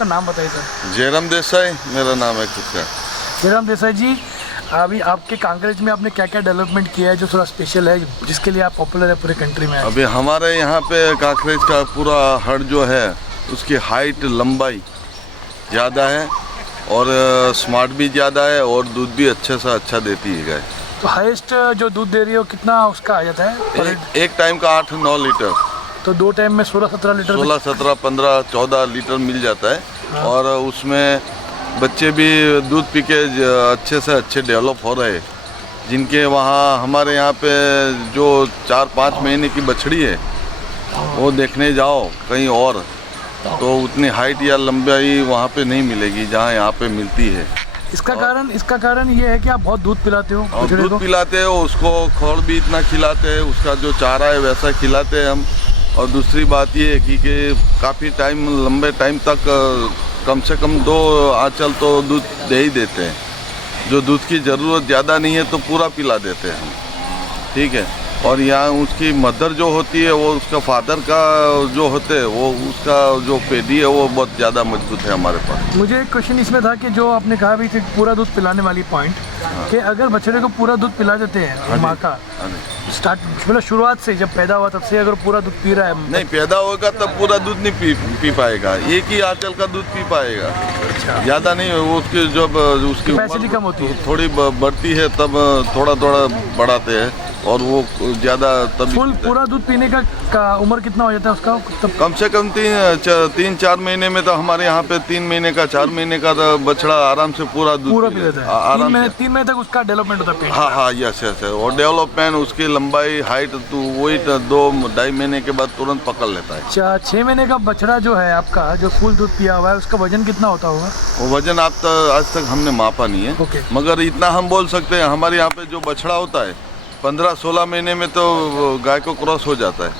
का नाम बताइए सर। जयराम देसाई मेरा नाम है खुद का। जयराम देसाई जी, अभी आपके कांकरेज में आपने क्या क्या डेवलपमेंट किया है जो थोड़ा स्पेशल है, जिसके लिए आप पॉपुलर है पूरे कंट्री में? अभी हमारे यहाँ पे कांकरेज का पूरा हट जो है उसकी हाइट लंबाई ज़्यादा है और स्मार्ट भी ज़्यादा है और दूध भी अच्छे से अच्छा देती है गाय। तो हाईएस्ट जो दूध दे रही हो कितना उसका आ जाता है? एक टाइम का 8-9 लीटर। तो 2 टाइम में 16-17 लीटर? 16-17-15-14 लीटर मिल जाता है। हाँ। और उसमें बच्चे भी दूध पी के अच्छे से अच्छे डेवलप हो रहे हैं। जिनके वहाँ हमारे यहाँ पे जो 4-5 महीने की बछड़ी है वो देखने जाओ कहीं और तो उतनी हाइट या लंबाई वहाँ पे नहीं मिलेगी जहाँ यहाँ पे मिलती है। इसका कारण ये है कि आप बहुत दूध पिलाते हो। और दूध पिलाते हो, उसको खोल भी इतना खिलाते हैं, उसका जो चारा है वैसा खिलाते हैं हम। और दूसरी बात ये है कि काफ़ी टाइम लंबे टाइम तक कम से कम 2 आंचल तो दूध दे ही देते हैं। जो दूध की ज़रूरत ज़्यादा नहीं है तो पूरा पिला देते हैं हम, ठीक है। और यहाँ उसकी मदर जो होती है वो उसका फादर का जो होते हैं वो उसका जो पेडी है वो बहुत ज़्यादा मजबूत है हमारे पास। मुझे एक क्वेश्चन इसमें था कि जो आपने कहा भी थी पूरा दूध पिलाने वाली पॉइंट, कि अगर बछड़े को पूरा दूध पिला देते हैं माँ का स्टार्ट मतलब शुरुआत से जब पैदा हुआ तब से अगर पूरा दूध पी रहा है, नहीं पैदा होगा तब पूरा दूध नहीं पी पाएगा, एक ही आंचल का दूध पी पाएगा। ज़्यादा नहीं, वो उसकी जब उसकी कैपेसिटी कम होती है थोड़ी बढ़ती है तब थोड़ा थोड़ा बढ़ाते हैं और वो ज़्यादा तब फुल पूरा दूध पीने का उम्र कितना हो जाता है उसका? तब कम से कम 3-4 महीने में तो हमारे यहाँ पे 3 महीने का 4 महीने का तो बछड़ा आराम से पूरा दूध पी लेता है। आराम 3 महीने तक उसका डेवलपमेंट होता है। हाँ यस और डेवलपमेंट उसकी लंबाई हाइट तो वही 2-2.5 महीने के बाद तुरंत पकड़ लेता है। 6 महीने का बछड़ा जो है आपका जो फुल दूध पिया हुआ है उसका वजन कितना होता होगा? वो वजन आज तक हमने मापा नहीं है। मगर इतना हम बोल सकते हैं हमारे यहाँ पे जो बछड़ा होता है 15-16 महीने में तो गाय को क्रॉस हो जाता है,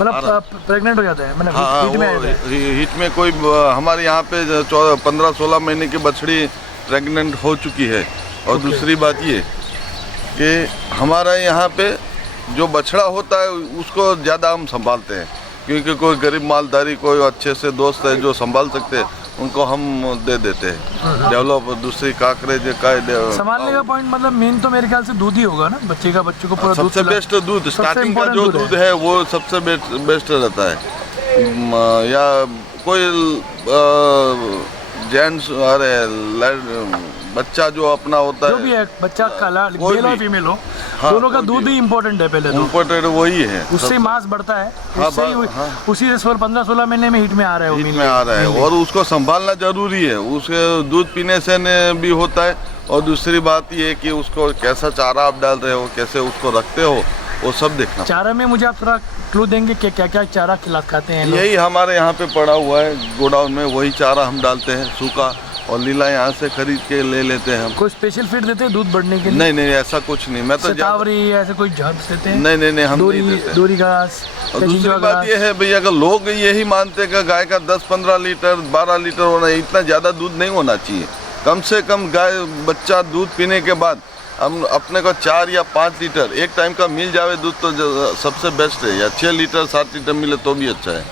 मतलब प्रेग्नेंट हो जाता है, मतलब हाँ, हिट में कोई हमारे यहाँ पे 15-16 महीने की बछड़ी प्रेग्नेंट हो चुकी है। और दूसरी बात ये कि हमारा यहाँ पे जो बछड़ा होता है उसको ज़्यादा हम संभालते हैं, क्योंकि कोई गरीब मालदारी कोई अच्छे से दोस्त है जो संभाल सकते हैं उनको हम दे देते हैं डेवलप। दूसरी कांकरेज का संभालने का पॉइंट मतलब मेन तो मेरे ख्याल से दूध ही होगा ना, बच्चों को पूरा दूध। सबसे बेस्ट दूध स्टार्टिंग का जो दूध है वो सबसे बेस्ट रहता है। या कोई जेंट्स बच्चा जो अपना होता है, जो भी है बच्चा काला मेल और फीमेल हो, दोनों का दूध ही इम्पोर्टेंट है। पहले इम्पोर्टेंट वही है, उससे मांस बढ़ता है, उसी से 15-16 महीने में हिट में आ रहा है और उसको संभालना जरूरी है। उसके दूध पीने से भी होता है। और दूसरी बात ये है कि उसको कैसा चारा आप डाल रहे हो, कैसे उसको रखते हो, वो सब देखना। चारा में मुझे आप थोड़ा क्लू देंगे कि क्या क्या चारा खाते हैं? यही हमारे यहाँ पे पड़ा हुआ है गोडाउन में, वही चारा हम डालते हैं सूखा, और लीला यहाँ से खरीद के ले लेते हैं हम। कोई स्पेशल फीड देते हैं दूध बढ़ने के लिए? नहीं ऐसा कुछ नहीं। मैं तो ऐसे कोई घास देते हैं? नहीं हम नहीं देते। दूरी घास। और दूसरी बात ये है भैया, अगर लोग यही मानते हैं कि गाय का 10-15 लीटर 12 लीटर होना, इतना ज़्यादा दूध नहीं होना चाहिए। कम से कम गाय बच्चा दूध पीने के बाद हम अपने को 4 या 5 लीटर एक टाइम का मिल जावे दूध तो सबसे बेस्ट है। या 6 लीटर 7 लीटर मिले तो भी अच्छा है,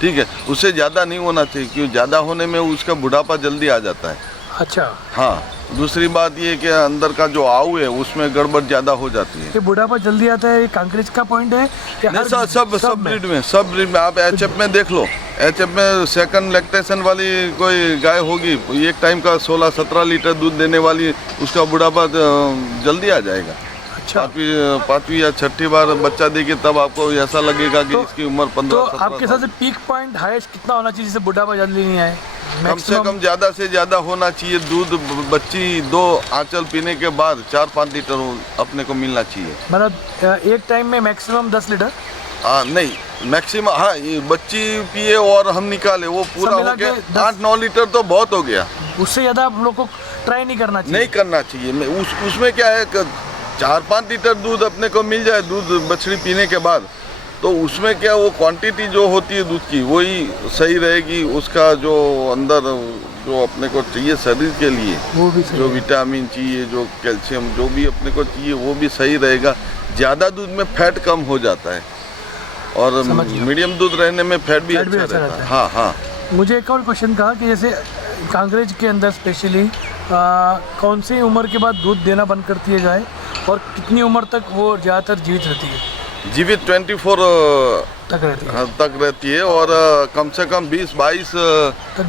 ठीक है। उससे ज़्यादा नहीं होना चाहिए, क्यों ज़्यादा होने में उसका बुढ़ापा जल्दी आ जाता है। अच्छा हाँ, दूसरी बात ये कि अंदर का जो आऊ है उसमें गड़बड़ ज़्यादा हो जाती है। ये बुढ़ापा जल्दी आता है, ये कांकरेज का पॉइंट है? सब ब्रीड में आप एचएफ में देख लो, एचएफ में सेकंड लैक्टेशन वाली कोई गाय होगी, एक टाइम का 16-17 लीटर दूध देने वाली, उसका बुढ़ापा जल्दी आ जाएगा। अच्छा, 5वीं या 6ठी बार बच्चा देगी तब आपको ऐसा लगेगा कि इसकी उम्र 15-17। तो आपके हिसाब से पीक पॉइंट हाईएस्ट कितना होना चाहिए जिससे बुढ़ापा जल्दी नहीं आए? कम से कम ज़्यादा से ज़्यादा होना चाहिए दूध बच्ची 2 आंचल पीने के बाद 4-5 लीटर अपने को मिलना चाहिए। मतलब एक टाइम में मैक्सिमम 10 लीटर? नहीं मैक्सिमम, हाँ ये बच्ची पिए और हम निकाले वो पूरा हो गया 8-9 लीटर तो बहुत हो गया। उससे ज़्यादा हम लोग को ट्राई नहीं करना चाहिए? नहीं करना चाहिए। उसमें क्या है, 4-5 लीटर दूध अपने को मिल जाए दूध बछड़ी पीने के बाद, तो उसमें क्या वो क्वांटिटी जो होती है दूध की वही सही रहेगी। उसका जो अंदर जो अपने को चाहिए शरीर के लिए, वो भी सही जो विटामिन चाहिए, जो कैल्शियम जो भी अपने को चाहिए वो भी सही रहेगा। ज़्यादा दूध में फैट कम हो जाता है और मीडियम दूध रहने में फैट भी अच्छा रहता है। हाँ मुझे एक और क्वेश्चन कहा कि जैसे कांग्रेज के अंदर स्पेशली कौन सी उम्र के बाद दूध देना बंद करती है गाय, और कितनी उम्र तक वो ज़्यादातर जीवित रहती है? जीवित 24 तक रहती है। तक रहती है, और कम से कम 20-22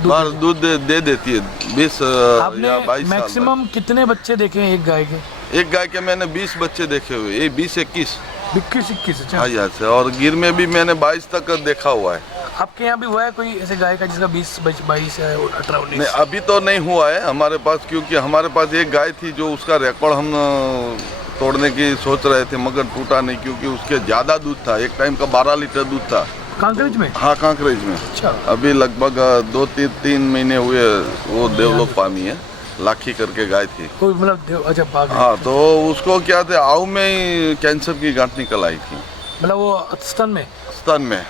बार दूध दे देती है। 20 या आपने 22 साल मैक्सिमम कितने बच्चे देखे हैं एक गाय के? में। एक गाय के मैंने 20 बच्चे देखे हुए, ये 20-21। 21 अच्छा। हाँ यहाँ से, और गिर में भी मैंने 22 तक देखा हुआ है। आपके यहाँ भी हुआ है कोई ऐसे गाय का जिसका 20, 22 है, 18, 19? नहीं, अभी तो नहीं हुआ है हमारे पास, क्योंकि हमारे पास एक गाय थी जो उसका रिकॉर्ड हम तोड़ने की सोच रहे थे, मगर टूटा नहीं, क्योंकि उसके ज़्यादा दूध था। एक टाइम का 12 लीटर दूध था। कांकरेज में? हाँ, कांकरेज में। अच्छा। अभी लगभग 2-3 महीने हुए वो देवलोक पामी है, लाखी करके गाय थी। कोई मतलब अच्छा बाग? हाँ, तो उसको क्या थे, आऊ में ही कैंसर की गांठ निकल आई थी, मतलब वो स्तन में? स्तन में।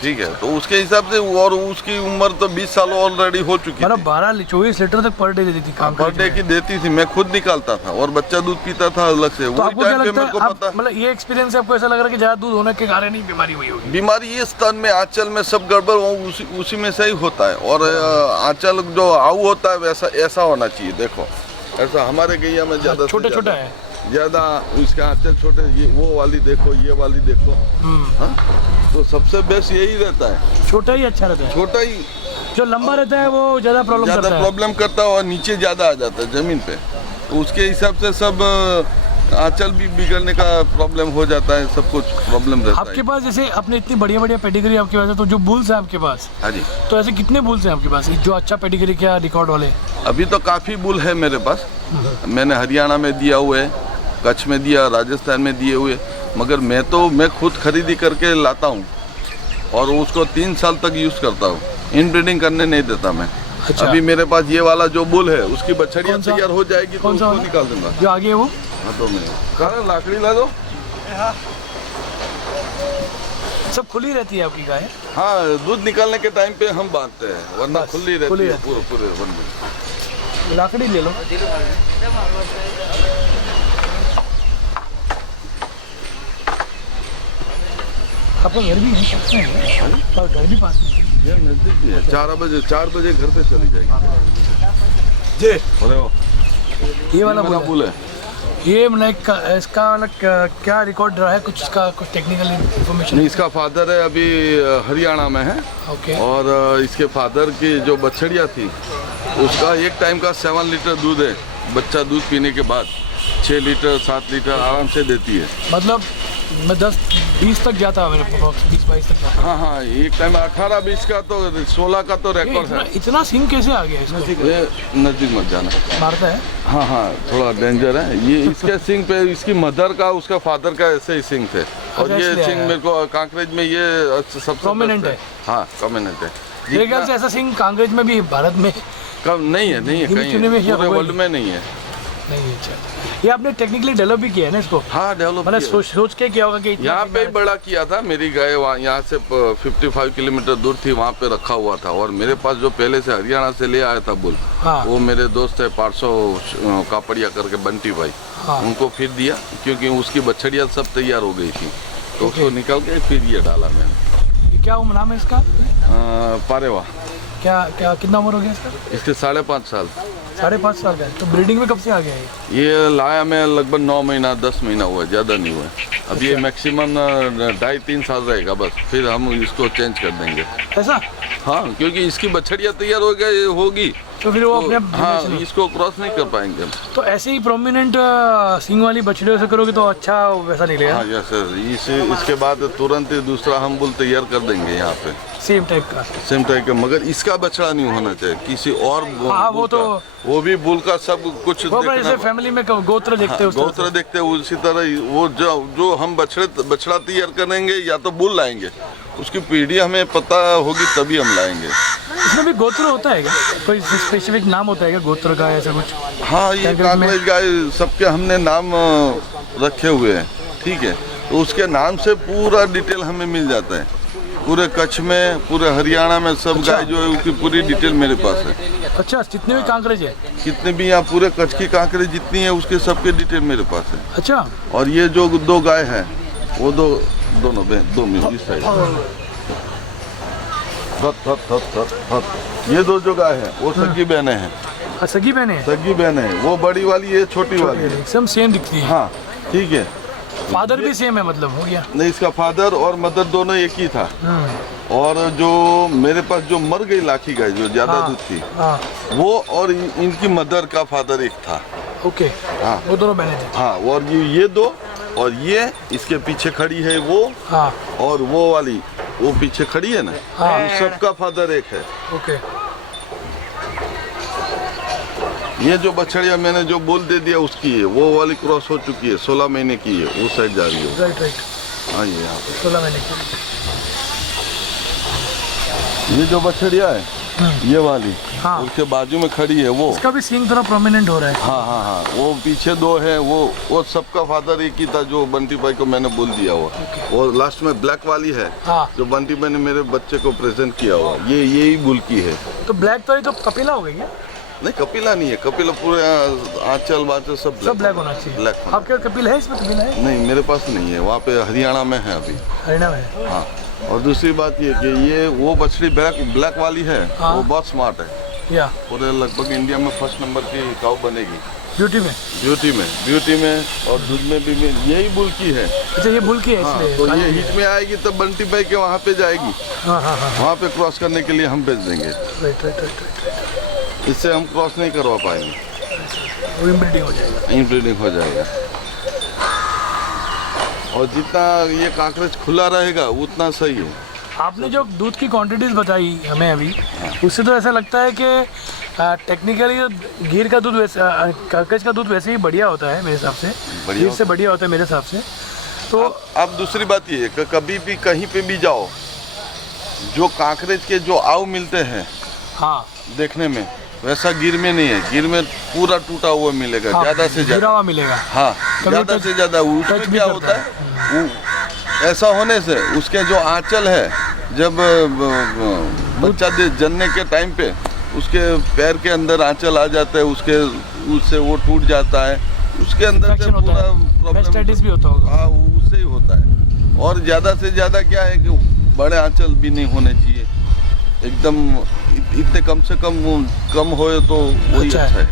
ठीक है, तो उसके हिसाब से, और उसकी उम्र तो 20 साल ऑलरेडी हो चुकी मतलब थी। 24 लीटर तक पर डे देती थी पर डे की देती थी, मैं खुद निकालता था, और बच्चा दूध पीता था अलग से। तो वही आपको क्या टाइम पे लगता मेरे को है, पता, मतलब ये एक्सपीरियंस से आपको ऐसा लग रहा है कि ज़्यादा दूध होने के कारण ही बीमारी हुई होगी? बीमारी ये स्तन में, आंचल में सब गड़बड़ उसी में से ही होता है। और आंचल जो आऊ होता है वैसा ऐसा होना चाहिए। देखो, ऐसा हमारे गैया में ज़्यादा छोटा है ज़्यादा, इसका आंचल छोटे, ये वो वाली देखो, ये वाली देखो। हाँ, तो सबसे बेस्ट यही रहता है, छोटा ही अच्छा रहता है। छोटा ही। जो लंबा रहता है वो ज़्यादा प्रॉब्लम करता है, और नीचे ज़्यादा आ जाता है ज़मीन पे, तो उसके हिसाब से सब आंचल भी बिगड़ने का प्रॉब्लम हो जाता है, सब कुछ प्रॉब्लम रहता है। आपके पास जैसे अपने इतनी बढ़िया बढ़िया पेडिग्री आपके पास है, तो जो बुल्स है आपके पास, हाँ जी, तो ऐसे कितने बुल्स हैं आपके पास जो अच्छा पेडिग्री क्या रिकॉर्ड वाले? अभी तो काफ़ी बुल है मेरे पास। मैंने हरियाणा में दिया हुआ है, कच्छ में दिया, राजस्थान में दिए हुए, मगर मैं खुद खरीदी करके लाता हूँ, और उसको 3 साल तक यूज़ करता हूँ। इनब्रीडिंग करने नहीं देता मैं। अच्छा। अभी मेरे पास ये वाला जो बुल है, उसकी बछड़ियाँ तैयार हो जाएगी तो उसको निकाल दूंगा। जो आगे है वो? हाँ, 2 मिनट, कारण लाकड़ी ला दो। सब खुली रहती है आपकी गाय? हाँ, दूध निकालने के टाइम पे हम बांधते हैं, वरना खुली रहती है पूरे बंद। लाकड़ी ले लो। आपका घर भी है? और घर भी पास में? ये नजदीक ही है। 4 बजे घर पे चली जाएगी जी। ये वाला बुल है। ये मतलब इसका मतलब क्या रिकॉर्ड रहा है, कुछ इसका कुछ टेक्निकल इन्फॉर्मेशन? नहीं, इसका फादर है अभी हरियाणा में है। ओके। और इसके फादर की जो बछड़िया थी, उसका एक टाइम का 7 लीटर दूध है। बच्चा दूध पीने के बाद 6 लीटर 7 लीटर आराम से देती है। मतलब मैं 10-20 तक जाता है, मेरे 20-22 तक जाता। हाँ, एक टाइम 18-20 का तो 16 का तो रिकॉर्ड है। इतना सिंह कैसे आ गया इसको? ये नजदीक मत जाना, मारता है। हाँ, थोड़ा डेंजर है ये। इसके सिंग पे इसकी मदर का, उसका फादर का ऐसे ही सिंग थे, और ये सिंग मेरे को कांकरेज में ये सबसे प्रोमिनेंट है। हाँ, प्रोमिनेंट है। मेरे ख्याल से ऐसा सिंह कांकरेज में भी, भारत में कम नहीं है कहीं, पूरे वर्ल्ड में नहीं है। नहीं, अच्छा। ये आपने टेक्निकली डेवलप भी किया है ना इसको? हाँ, डेवलप मतलब सोच के किया होगा कि यहाँ पे ही बड़ा किया था। मेरी गाय यहाँ से 55 किलोमीटर दूर थी, वहाँ पे रखा हुआ था। और मेरे पास जो पहले से हरियाणा से ले आया था बुल, हाँ। वो मेरे दोस्त है 500 कापड़िया करके, बंटी भाई, हाँ। उनको फिर दिया, क्योंकि उसकी बछड़ियाँ सब तैयार हो गई थी, तो उसको निकाल के फिर ये डाला मैंने। ये क्या नाम है इसका? पारेवा। क्या कितना उम्र हो गया इसका? इसके 5.5 साल। 5.5 साल का है। तो ब्रीडिंग में कब से आ गया है ये? लाया मैं लगभग 9 महीना 10 महीना हुआ, ज़्यादा नहीं हुआ। अब ये मैक्सिमम 2.5-3 साल रहेगा बस, फिर हम इसको चेंज कर देंगे। ऐसा? हाँ, क्योंकि इसकी बछड़ियाँ तैयार होगी तो फिर वो अपने हाँ, इसको क्रॉस नहीं कर पाएंगे। तो ऐसे ही प्रोमिनेंट सिंग वाली बछड़ियों से करोगे तो अच्छा वैसा निकलेगा? हाँ, यस सर। इसके बाद तुरंत ही दूसरा हम बुल तैयार कर देंगे यहाँ पे, सेम टाइप का। मगर इसका बछड़ा नहीं होना चाहिए, किसी और हाँ, वो तो वो भी बुल का सब कुछ जैसे फैमिली में गोत्र देखते हैं, गोत्र देखते हैं, उसी तरह वो जो हम बछड़ा तैयार करेंगे, या तो बुल लाएंगे, उसकी पीढ़ी हमें पता होगी तभी हम लाएंगे। इसमें भी गोत्र होता है क्या? कोई स्पेसिफिक नाम होता है क्या गोत्र का, ऐसा कुछ? हाँ, ये कांकरेज गाय सबके हमने नाम रखे हुए हैं, ठीक है। तो उसके नाम से पूरा डिटेल हमें मिल जाता है। पूरे कच्छ में, पूरे हरियाणा में सब गाय जो है उसकी पूरी डिटेल मेरे पास है। अच्छा, जितने भी कांकरेज है? कितने भी यहाँ पूरे कच्छ की कांकरेज जितनी है, उसके सबके डिटेल मेरे पास है। अच्छा। और ये जो 2 गाय है, वो दोनों इस साइड। ये दो जो गाय है वो सगी बहनें हैं। सगी बहने हैं? सगी बहनें हैं, वो बड़ी वाली है, छोटी वाली है। एकदम सेम दिखती है। हाँ ठीक है। फादर भी सेम है, मतलब हो गया। नहीं, इसका फादर और मदर दोनों एक ही था। और जो मेरे पास जो मर गई लाखी गाय जो ज्यादा हाँ, दूध थी, हाँ, वो और इनकी मदर का फादर एक था। ओके। हाँ वो दोनों बहने थे। हाँ, और ये दो, और ये इसके पीछे खड़ी है वो, हाँ, और वो वाली वो पीछे खड़ी है ना, हाँ। उन सबका फादर एक है। ओके। ये जो बछड़िया मैंने जो बोल दे दिया उसकी है, वो वाली क्रॉस हो चुकी है, 16 महीने की है, वो साइड जा रही है। Right right. हाँ ये यहाँ पे 16 महीने की। ये जो बछड़िया है, ये वाली, हाँ। उसके बाजू में खड़ी है वो। इसका भी सींग थोड़ा प्रोमिनेंट हो रहा है। हाँ हाँ हाँ, वो पीछे दो है, वो सबका फादर एक ही था, जो बंटी भाई को मैंने बोल दिया हुआ। वो लास्ट में ब्लैक वाली है, हाँ। जो बंटी भाई ने मेरे बच्चे को प्रेजेंट किया हुआ, ये यही बुल की है। तो ब्लैक वाली तो कपिला हो गई क्या? नहीं, कपिला नहीं है, कपिला पूरे आंचल बांचल सब ब्लैक होना चाहिए। ब्लैक होना। आपके पास कपिल है? इसमें कपिल है? नहीं, मेरे पास नहीं है, वहाँ पे हरियाणा में है अभी। हरियाणा में है। हाँ, और दूसरी बात ये कि ये वो बछड़ी ब्लैक वाली है, हाँ। वो बहुत स्मार्ट है। या पूरे लगभग इंडिया में फर्स्ट नंबर की काऊ बनेगी ब्यूटी में। ब्यूटी में और दूध में भी यही बुल की है। अच्छा, ये बुल की है हाँ, इसलिए। तो ये हिट में आएगी तब बंटी भाई के वहाँ पे जाएगी। हाँ हाँ हाँ। वहाँ पे क्रॉस करने के लिए हम भेज देंगे। Right right right. इससे हम क्रॉस नहीं करवा पाएंगे, वो इनब्रीडिंग हो जाएगा। इनब्रीडिंग हो जाएगा। और जितना ये काकरेज खुला रहेगा उतना सही है। आपने जो दूध की क्वांटिटीज बताई हमें अभी, उससे तो ऐसा लगता है कि टेक्निकली गिर का दूध वैसे, काकरेज का दूध वैसे ही बढ़िया होता है मेरे हिसाब से। गिर से बढ़िया होता है मेरे हिसाब से। तो अब दूसरी बात ये है कि कभी भी कहीं पे भी जाओ, जो काकरेज के जो आव मिलते हैं हाँ, देखने में, वैसा गिर में नहीं है। गिर में पूरा टूटा हुआ मिलेगा, हाँ, ज्यादा से गिरा ज्यादा। हुआ मिलेगा। हाँ, कभी ज्यादा टच- से ज्यादा। उसमें टच भी क्या करता होता है, ऐसा होने से उसके जो आंचल है, जब बच्चा जन्ने के टाइम पे उसके पैर के अंदर आंचल आ जाता है, उससे वो टूट जाता है, उसके अंदर से Infection होता पूरा है। Mastitis भी होता होगा। हाँ, उससे ही होता है। और ज़्यादा से ज़्यादा क्या है कि बड़े आंचल भी नहीं होने चाहिए, एकदम इतने कम से कम होए तो वही अच्छा है।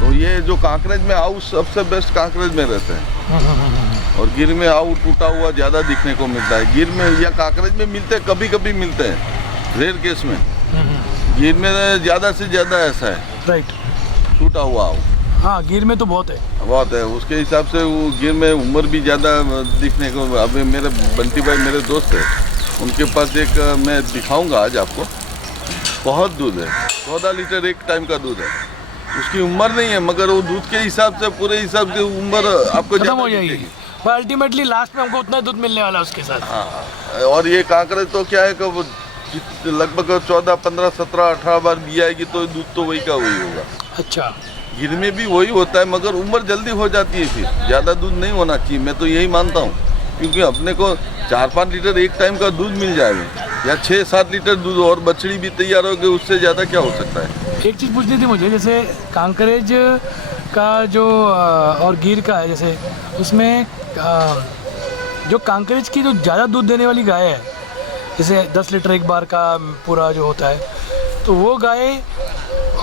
तो ये जो काकरेज में आऊ सबसे बेस्ट काकरेज में रहते हैं। और गिर में आऊ टूटा हुआ ज़्यादा दिखने को मिलता है। गिर में या काकरेज में मिलते हैं, कभी कभी मिलते हैं, रेयर केस में। गिर में ज़्यादा से ज़्यादा ऐसा है, राइट, टूटा हुआ आऊ। हाँ, गिर में तो बहुत है। बहुत है, उसके हिसाब से वो गिर में उम्र भी ज़्यादा दिखने को। अभी मेरे बंटी भाई मेरे दोस्त है, उनके पास एक मैं दिखाऊंगा आज आपको, बहुत दूध है, 14 लीटर एक टाइम का दूध है। उसकी उम्र नहीं है, मगर वो दूध के हिसाब से, पूरे हिसाब से उम्र आपको खत्म ज़्यादा हो जाएगी, दिखेगी। पर अल्टीमेटली लास्ट में हमको उतना दूध मिलने वाला है उसके साथ। हाँ, और ये काकरेज तो क्या है कि वो लगभग 14, 15, 17, 18 बार भी आएगी तो दूध तो वही का वही होगा। अच्छा, गिर में भी वही होता है, मगर उम्र जल्दी हो जाती है, फिर ज़्यादा दूध नहीं होना चाहिए। मैं तो यही मानता हूँ, क्योंकि अपने को 4-5 लीटर एक टाइम का दूध मिल जाएगा, या 6-7 लीटर दूध और बछड़ी भी तैयार हो गई, उससे ज़्यादा क्या हो सकता है। एक चीज़ पूछनी थी मुझे, जैसे कांकरेज का जो और गिर का है, जैसे उसमें जो कांकरेज की जो ज़्यादा दूध देने वाली गाय है, जैसे 10 लीटर एक बार का पूरा जो होता है, तो वो गाय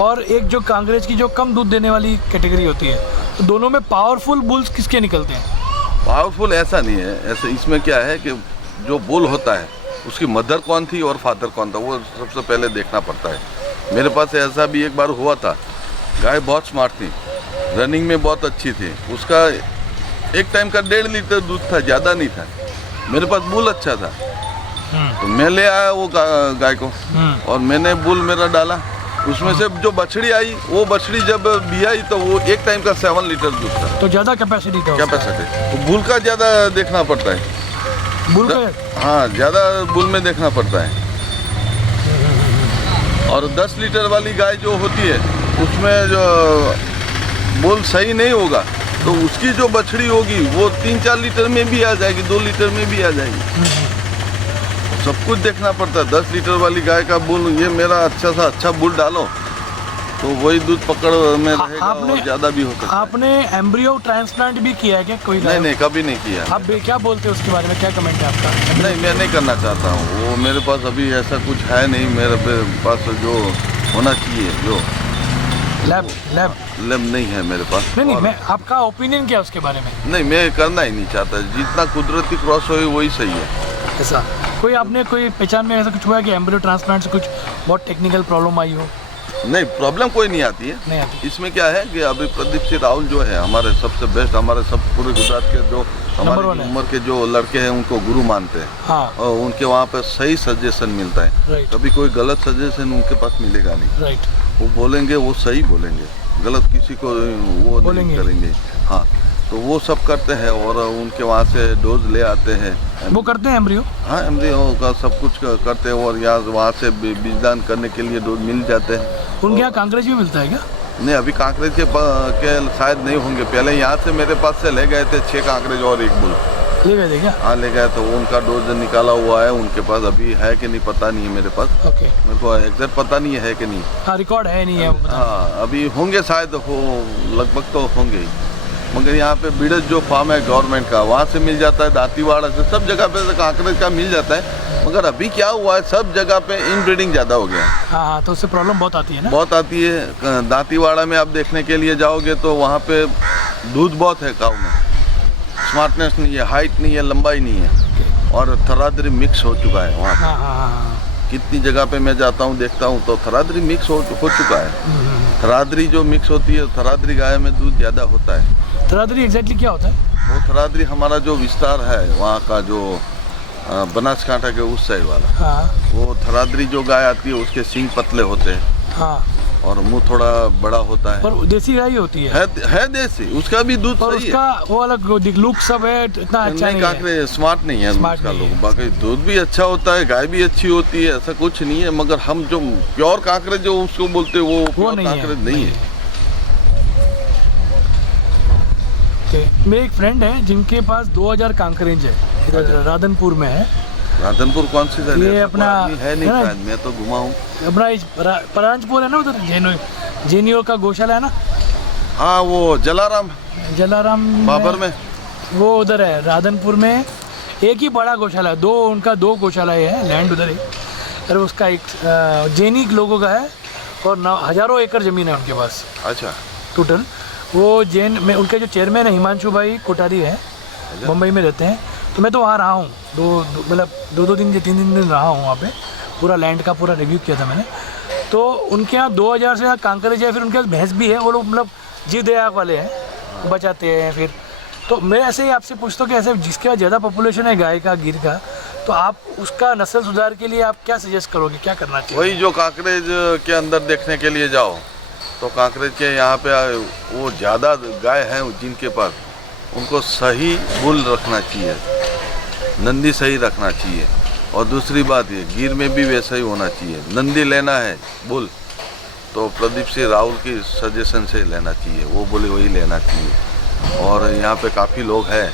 और एक जो कांकरेज की जो कम दूध देने वाली कैटेगरी होती है, तो दोनों में पावरफुल बुल्स किसके निकलते हैं? पावरफुल ऐसा नहीं है, ऐसे इसमें क्या है कि जो बुल होता है उसकी मदर कौन थी और फादर कौन था, वो सबसे पहले देखना पड़ता है। मेरे पास ऐसा भी एक बार हुआ था, गाय बहुत स्मार्ट थी, रनिंग में बहुत अच्छी थी, उसका एक टाइम का 1.5 लीटर दूध था, ज़्यादा नहीं था। मेरे पास बुल अच्छा था, तो मैं ले आया वो गाय को, और मैंने बुल मेरा डाला, उसमें से जो बछड़ी आई, वो बछड़ी जब बियाई तो वो एक टाइम का 7 लीटर दूध था। तो ज़्यादा कैपेसिटी था, कैपेसिटी तो बुल का ज़्यादा देखना पड़ता है। बुल का, हाँ, ज़्यादा बुल में देखना पड़ता है। और 10 लीटर वाली गाय जो होती है, उसमें जो बुल सही नहीं होगा, तो उसकी जो बछड़ी होगी वो 3-4 लीटर में भी आ जाएगी, 2 लीटर में भी आ जाएगी। सब कुछ देखना पड़ता है। 10 लीटर वाली गाय का बुल, ये मेरा अच्छा सा अच्छा बुल डालो, तो वही दूध पकड़ में रहेगा आपने- और ज़्यादा भी हो सकता है। आपने एम्ब्रियो ट्रांसप्लांट भी किया है क्या कोई? नहीं नहीं, कभी नहीं किया। आप क्या बोलते हैं उसके बारे में, क्या कमेंट है आपका? नहीं, मैं नहीं करना चाहता हूँ वो, मेरे पास अभी ऐसा कुछ है नहीं मेरे पास जो होना चाहिए, जो लैब लम नहीं है मेरे पास। नहीं और- मैं आपका ओपिनियन क्या है उसके बारे में? नहीं, मैं करना ही नहीं चाहता, जितना कुदरती क्रॉस हो वही सही है। ऐसा कोई आपने कोई पहचान में ऐसा कुछ हुआ है कि एम्ब्रियो ट्रांसप्लांट से कुछ बहुत टेक्निकल प्रॉब्लम आई हो? नहीं, प्रॉब्लम कोई नहीं आती है। नहीं आती। इसमें क्या है कि अभी प्रदीप सिंह राहुल जो है हमारे सबसे बेस्ट, हमारे सब पूरे गुजरात के जो नंबर हमारी वन है। उम्र के जो लड़के हैं उनको गुरु मानते हैं हाँ और उनके वहाँ पे सही सजेशन मिलता है। राइट कभी कोई गलत सजेशन उनके पास मिलेगा नहीं। राइट। वो बोलेंगे वो सही बोलेंगे, गलत किसी को वो बोलेंगे नहीं करेंगे। हाँ, तो वो सब करते हैं और उनके वहाँ से डोज ले आते हैं। वो करते हैं एम्ब्रियो? हाँ, एम्ब्रियो का सब कुछ करते हैं और यहाँ वहाँ से बीजदान करने के लिए डोज मिल जाते हैं। उनके यहाँ कांकरेज भी मिलता है क्या? नहीं, अभी कांकरेज के शायद नहीं होंगे। पहले यहाँ से मेरे पास से ले गए थे 6 कांकरेज और 1 बुल। ले गए थे क्या? हाँ, ले गए तो उनका डोज निकाला हुआ है उनके पास। अभी है कि नहीं पता नहीं है मेरे पास, ओके। मेरे को एग्जैक्ट पता नहीं है कि नहीं। हाँ रिकॉर्ड है नहीं है वो पता। हाँ, अभी होंगे शायद, हो लगभग तो होंगे ही। मगर यहाँ पे बिड़ज जो फार्म है गवर्नमेंट का, वहाँ से मिल जाता है, दांतीवाड़ा से, सब जगह पे कांकरेज का मिल जाता है। मगर अभी क्या हुआ है, सब जगह पे इनब्रीडिंग ज़्यादा हो गया है। हाँ हाँ, तो उससे प्रॉब्लम बहुत आती है ना? बहुत आती है। दांतीवाड़ा में आप देखने के लिए जाओगे तो वहाँ पे दूध बहुत है काऊ में, स्मार्टनेस नहीं है, हाइट नहीं है, लंबाई नहीं है और थरादरी मिक्स हो चुका है वहाँ पे। हाँ हाँ हाँ। कितनी जगह पे मैं जाता हूँ देखता हूँ तो थरादरी मिक्स हो चुका है। थरादरी जो मिक्स होती है, थरादरी गाय में दूध ज़्यादा होता है। थरादरी एग्जैक्टली क्या होता है? वो थरादरी हमारा जो विस्तार है वहाँ का, जो बनासकांठा के उस साइड वाला, हाँ वो थरादरी जो गाय आती है उसके सींग पतले होते हैं हाँ। और मुंह थोड़ा बड़ा होता है। पर देसी गाय ही होती है? है देसी, उसका भी दूध और सही उसका वो अलग लुक सब है, इतना है। अच्छा नहीं, नहीं है। कांकरे स्मार्ट नहीं है स्मार्ट उसका नहीं लोग। है। बाकी दूध भी अच्छा होता है, गाय भी अच्छी होती है, ऐसा कुछ नहीं है। मगर हम जो प्योर कांकरे जो उसको बोलते हैं वो प्योर नहीं है, कांकरे नहीं है। ओके। मेरे एक फ्रेंड है जिनके पास 2000 कांकरेज है, इधर राधनपुर में है। राधनपुर कौन सी जगह? ये ऐसा अपना कोई आदमी है नहीं है ना? शायद, मैं तो घुमा हूँ। अपना परांजपुर है ना उधर, जेनियो का गौशाला है ना, हाँ, वो जलाराम जलाराम बाबर में। वो उधर है राधनपुर में। एक ही बड़ा गौशाला है, उनका दो गौशाला है, लैंड उधर है। और उसका एक जैनी लोगों का है और हजारों एकड़ ज़मीन है उनके पास अच्छा। टोटल। वो जैन में उनके जो चेयरमैन है हिमांशु भाई कोठारी है, मुंबई में रहते हैं। तो मैं तो वहाँ रहा हूँ, मतलब दो दिन 3 दिन रहा हूँ वहाँ पे। पूरा लैंड का पूरा रिव्यू किया था मैंने। तो उनके यहाँ 2000 से ज़्यादा कांकरेज है। फिर उनके पास भैंस भी है, वो लोग मतलब जीव दया वाले हैं, बचाते हैं। फिर तो मैं ऐसे ही आपसे पूछता हूँ कि ऐसे जिसके पास ज़्यादा पॉपुलेशन है गाय का, गिर का, तो आप उसका नस्ल सुधार के लिए आप क्या सजेस्ट करोगे, क्या करना चाहिए? वही जो कांकरेज के अंदर देखने के लिए जाओ तो कांकरेज के यहाँ पे वो ज़्यादा गाय हैं जिनके पास, उनको सही बुल रखना चाहिए, नंदी सही रखना चाहिए। और दूसरी बात ये, गिर में भी वैसा ही होना चाहिए। नंदी लेना है बुल तो प्रदीप सिंह राहुल की सजेशन से लेना चाहिए, वो बोले वही लेना चाहिए। और यहाँ पे काफ़ी लोग हैं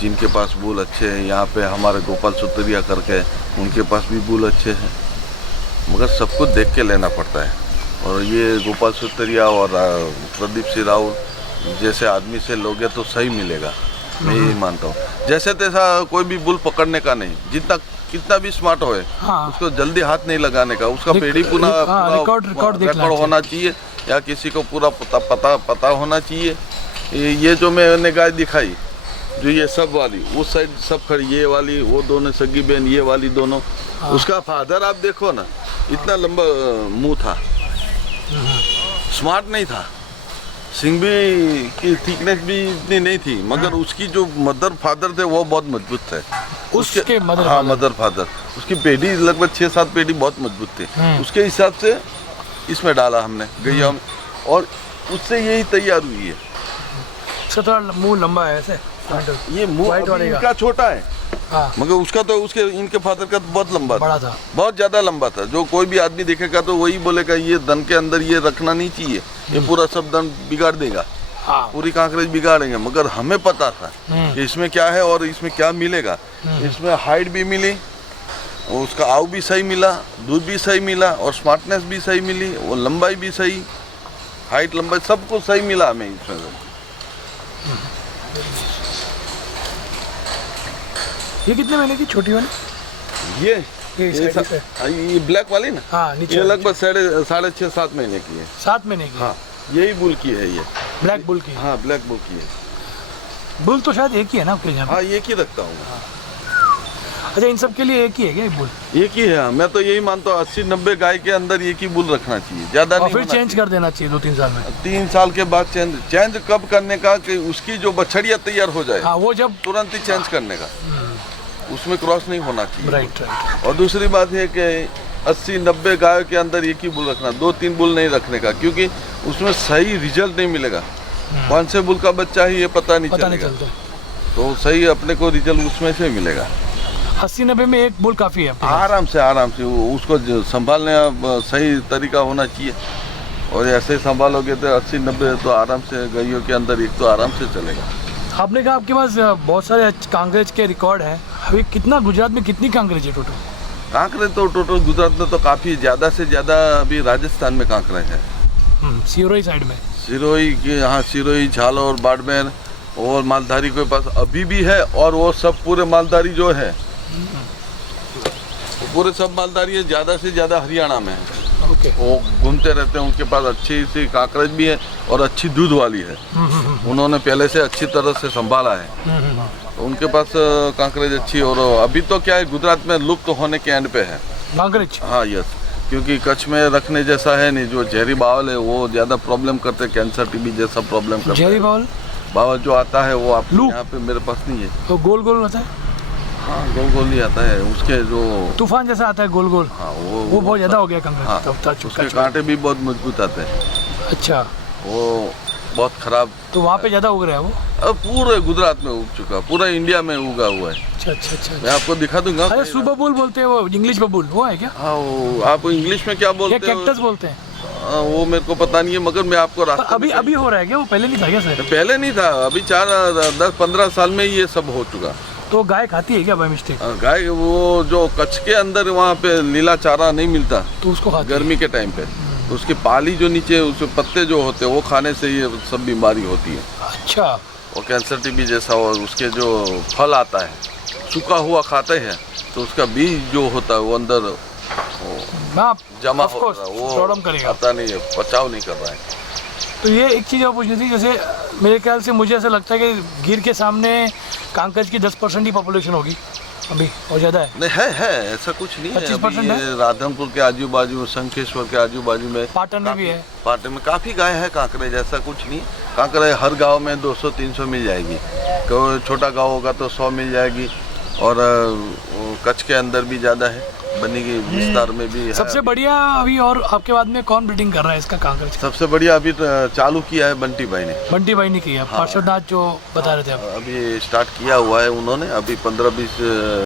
जिनके पास बुल अच्छे हैं। यहाँ पे हमारे गोपाल सुतरिया करके, उनके पास भी बुल अच्छे हैं। मगर सब कुछ देख के लेना पड़ता है। और ये गोपाल सुतरिया और प्रदीप सिंह राहुल जैसे आदमी से लोगे तो सही मिलेगा, मैं यही मानता हूँ। जैसे तैसा कोई भी बुल पकड़ने का नहीं, कितना भी स्मार्ट होए, हाँ। उसको जल्दी हाथ नहीं लगाने का। उसका पेड़ी रिकॉर्ड होना चाहिए या किसी को पूरा पता होना चाहिए। ये जो मैंने गाय दिखाई, जो ये सब वाली उस साइड सब खड़ी, ये वाली, वो दोनों सगी बहन, ये वाली दोनों, उसका फादर आप देखो ना, इतना लंबा मुंह था, स्मार्ट नहीं था, सिंग भी की थिकनेस भी इतनी नहीं थी। मगर उसकी जो मदर फादर थे वो बहुत मजबूत थे। उसके मदर हाँ, मदर फादर, उसकी पेढ़ी लगभग 6-7 पेढ़ी बहुत मजबूत थी। उसके हिसाब से इसमें डाला हमने गैया में, और उससे यही तैयार हुई है। उसका थोड़ा मुंह लंबा है ऐसे, ये मुंह इनका छोटा है, हाँ। मगर उसका तो इनके फादर का तो बहुत लंबा बड़ा था, बहुत ज्यादा लंबा था। जो कोई भी आदमी देखेगा तो वही बोलेगा ये दन के अंदर ये रखना नहीं चाहिए, ये पूरा सब दन बिगाड़ देगा, हाँ। पूरी कांकरेज बिगाड़ेंगे। मगर हमें पता था कि इसमें क्या है और इसमें क्या मिलेगा। इसमें हाइट भी मिली वो उसका आव भी सही मिला, दूध भी सही मिला और स्मार्टनेस भी सही मिली, वो लंबाई भी सही, हाइट लंबाई सब कुछ सही मिला हमें इसमें। ये कितने महीने की छोटी वाली? ये ब्लैक वाली ना, हाँ नीचे ये लगभग साढ़े 6-7 महीने की है। 7 महीने की? हाँ यही बुल की है ये। ब्लैक बुल की? हाँ ब्लैक बुल की है। बुल तो शायद एक ही है ना आपके यहाँ? हाँ एक ही रखता हूँ। अच्छा, इन सब के लिए एक ही है क्या बुल? एक ही है, मैं तो यही मानता हूँ 80-90 गाय के अंदर एक ही बुल रखना चाहिए, ज्यादा नहीं। फिर चेंज कर देना चाहिए 2-3 साल में? 3 साल के बाद चेंज कब करने का कि उसकी जो बछड़िया तैयार हो जाए, हाँ वो जब तुरंत ही चेंज करने का, उसमें क्रॉस नहीं होना चाहिए। राइट। और दूसरी बात है कि 80-90 गायों के अंदर एक ही बुल रखना, 2-3 बुल नहीं रखने का, क्योंकि उसमें सही रिजल्ट नहीं मिलेगा। कौन से बुल का बच्चा है ये पता नहीं चलेगा, तो सही अपने को रिजल्ट उसमें से मिलेगा। 80-90 में एक बुल काफ़ी है? आराम से उसको संभालने सही तरीका होना चाहिए, और ऐसे संभालोगे तो 80-90 तो आराम से गायों के अंदर एक तो आराम से चलेगा। आपने कहा आपके पास बहुत सारे कांकरेज के रिकॉर्ड हैं, अभी कितना गुजरात में कितनी कांकरेज है टोटल? कांकरेज तो टोटल गुजरात में तो काफ़ी ज़्यादा से ज़्यादा, अभी राजस्थान में कांकरेज है। सिरोही साइड में? सिरोही की, हाँ सिरोही, झालोर, बाड़मेर और मालधारी के पास अभी भी है, और वो सब पूरे मालधारी जो है पूरे सब मालधारी है, ज़्यादा से ज़्यादा हरियाणा में है। ओके। वो घूमते रहते हैं, उनके पास अच्छी सी कांकरेज भी है और अच्छी दूध वाली है। उन्होंने पहले से अच्छी तरह से संभाला है, तो उनके पास कांकरेज अच्छी। और अभी तो क्या है, गुजरात में लुप्त होने के एंड पे है कांकरेज। हाँ यस, क्योंकि कच्छ में रखने जैसा है नहीं। जो जहरी बावल है वो ज़्यादा प्रॉब्लम करते, कैंसर टीबी जैसा प्रॉब्लम करते। जहरी बावल जो आता है वो आप यहाँ पे मेरे पास नहीं है। तो गोल गोल होता है? हाँ गोल गोल नहीं आता है, उसके जो तूफान जैसा आता है गोल गोल। हाँ वो बहुत ज़्यादा हो गया कांकरेज। हाँ, उसके कांटे भी बहुत मजबूत आते हैं। अच्छा, वो बहुत खराब। तो वहाँ पे ज़्यादा उग रहा है वो? अब पूरे गुजरात में उग चुका, पूरा इंडिया में उगा हुआ है। अच्छा। मैं आपको दिखा दूंगा। अरे सुपर बुल बोलते हैं वो, इंग्लिश बबुल वो है क्या? हाँ वो आप इंग्लिश में क्या बोलते हैं? कैक्टस बोलते हैं। वो मेरे को पता नहीं है, मगर मैं आपको रास्ते अभी हो रहा है क्या? वो पहले नहीं था क्या सर? पहले नहीं था, अभी 4-10-15 साल में ये सब हो चुका। तो गाय खाती है क्या बाय मिस्टेक? गाय वो जो कच्छ के अंदर वहाँ पे नीला चारा नहीं मिलता, तो उसको खाती गर्मी के टाइम पे, तो उसकी पाली जो नीचे उसके पत्ते जो होते हैं वो खाने से ये सब बीमारी होती है। अच्छा। और कैंसर टीबी जैसा, और उसके जो फल आता है सूखा हुआ खाते हैं, तो उसका बीज जो होता है वो अंदर जमा हो रहा है, वो पता नहीं है, बचाव नहीं कर रहा है। तो ये एक चीज़ और पूछनी थी, जैसे मेरे ख्याल से मुझे ऐसा लगता है कि गिर के सामने कांकरेज की 10% ही पॉपुलेशन होगी अभी, और ज़्यादा है? नहीं है ऐसा कुछ नहीं है। 25% है? राधनपुर के आजू बाजू, शंखेश्वर के आजू बाजू में, पाटन में भी है। पाटन में काफ़ी गाय है कांकरेज, ऐसा कुछ नहीं। कांकरेज हर गांव में 200-300 मिल जाएगी, कोई छोटा गांव होगा तो 100 मिल जाएगी, और कच्छ के अंदर भी ज़्यादा है, बनी की विस्तार में भी है। सबसे बढ़िया अभी, और आपके बाद में कौन ब्रीडिंग कर रहा है इसका कांकरेज? सबसे बढ़िया अभी चालू किया है बंटी भाई ने। बंटी भाई ने किया? पार्श्वनाथ जो बता रहे थे आप, अभी स्टार्ट किया हुआ है उन्होंने, अभी 15-20